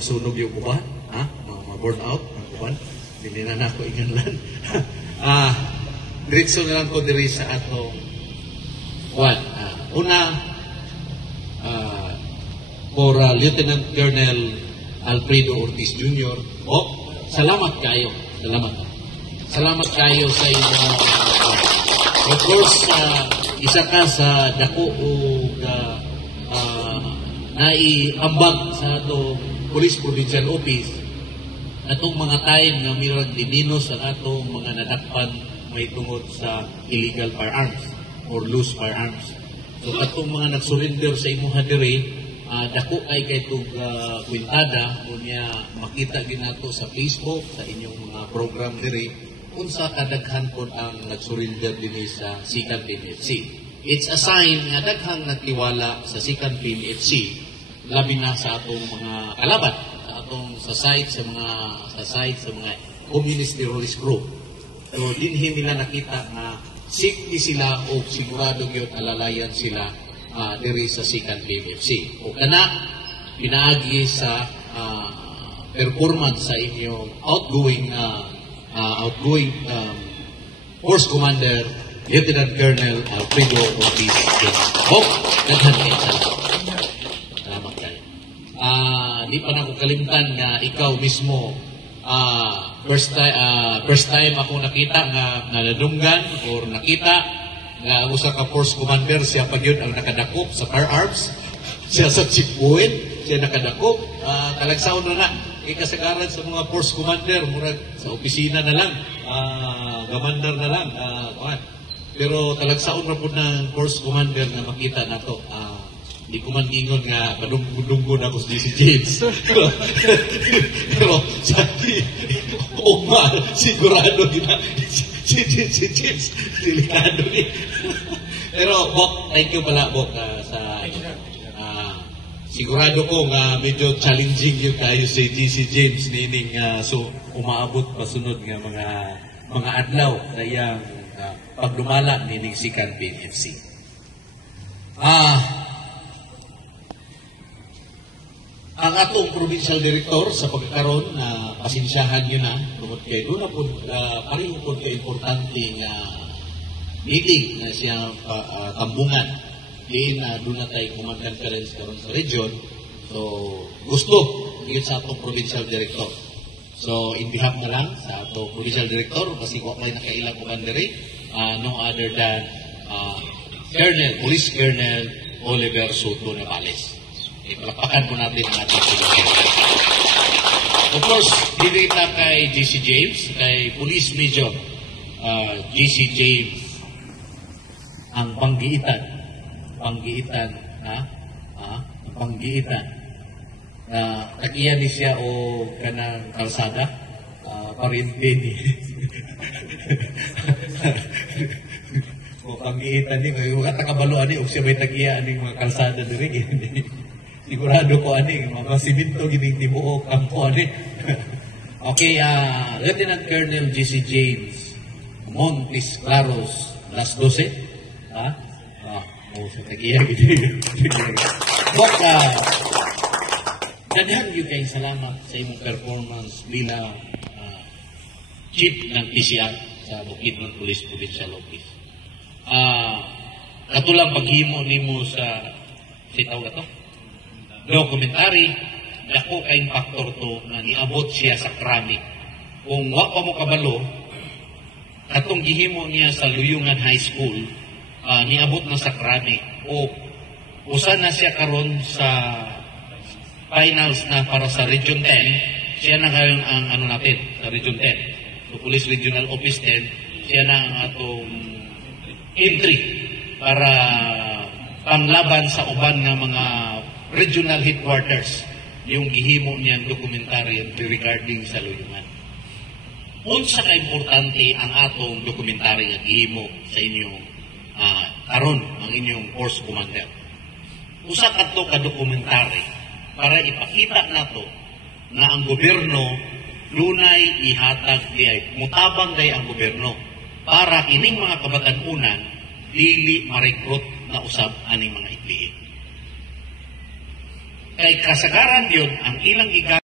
masunog yung uban, ma-burn out ang uban. Hindi na ako inganlan. Diretso na lang ko diri sa atong una, for Lieutenant Colonel Alfredo Ortiz Jr. Salamat kayo. Salamat kayo sa inyo. Of course, isa ka sa dako o naiambag sa atong Police Provincial Office atong mga time nga mirag diminos ang atong mga nadakpan may tungod sa illegal firearms or loose firearms. So atong mga nag-surrender sa imuha diri, dako kay itong kwintada kunya makita ginato sa Facebook sa inyong mga program diri unsa kadaghan pod ang nag-surrender dinhi sa Sikan PNFC. It's a sign nga daghang nagtiwala sa Sikan PNFC labi na sa atong mga kalaban sa site sa mga communist terrorist group. So dinhi nila nakita na sikli sila o sigurado gyud alalayan sila diri sa Sikan PNFC. O kana pinaagi sa performance sa inyong outgoing Force Commander Lieutenant Colonel Alfredo Ortiz Jr. Daghan kayo salamat kayo. Di pa na ko kalimtan nga ikaw mismo first time ako nakita nga nadunggan or nakita nga usa ka Force Commander siya pa gyud ang nakadakop sa firearms. Siya sa checkpoint, siya nakadakop. Talagsaon na kasagaran sa mga Force Commander murag sa opisina na lang, commander na lang, pero talagsaon ra pud ng Force Commander na makita nato. Di ko man ingon nga padunggo-dunggo na ko si James. Pero sabi, sigurado gina si James, delikado ni. Pero Bok, thank you pala Bok sa sigurado ko nga medyo challenging yung kayo si GC James nining so umaabot pasunod nga mga adlaw sa iyang pagdumala nining Sikan PNFC. Ang atong provincial director sa pagkakaroon na pasensyahan nyo na tungod kay doon na po pareho po ka-importante nga meeting na siya tambungan din na doon na tayo command-conference karon sa region. So gusto higit sa atong provincial director. So in behalf na lang sa atong provincial director kasi ko may nakailang commander no other than Police Colonel Oliver Soto Navales. Palakpakan po natin ang ating pinagkakaroon. Of course, dito kay GC James, kay Police Major GC James, ang panggiitan, tagiyan ni siya o kanang kalsada, parente ni. O panggiitan ni, may katakabaloan ni, o siya may tagiyan ni mga kalsada diri. Sigurado ko mga siminto gining tibuok ang ko Okay, Lieutenant Colonel GC James Montes Claros Las 12. Sa tagiya gini. Bok, daghan gyud kay salamat sa imong performance bilang chief ng PCR sa Bukidnon Police Provincial Office. Katulang paghimo nimo sa sitaw ato documentary, dako kayong factor to na niabot siya sa krami. Kung wa pa mo kabalo, atong gihimo niya sa Luyungan High School, niabot na sa krami. O usa na siya karon sa finals na para sa Region 10, siya na ngayon ang natin, sa Region 10. So Police Regional Office 10, siya na ang atong entry para panglaban sa uban ng mga regional headquarters yung gihimo niyang dokumentaryo regarding sa Luyungan. Unsa ka importante ang atong dokumentaryo nga gihimo sa inyong karon ang inyong Force Commander. Usa kadto ka dokumentaryo para ipakita nato na ang gobyerno lunay ihatag diay mutabang day ang gobyerno para ining mga kabatan-unan dili ma-recruit na usab aning mga igli. Kay kasagaran yun ang ilang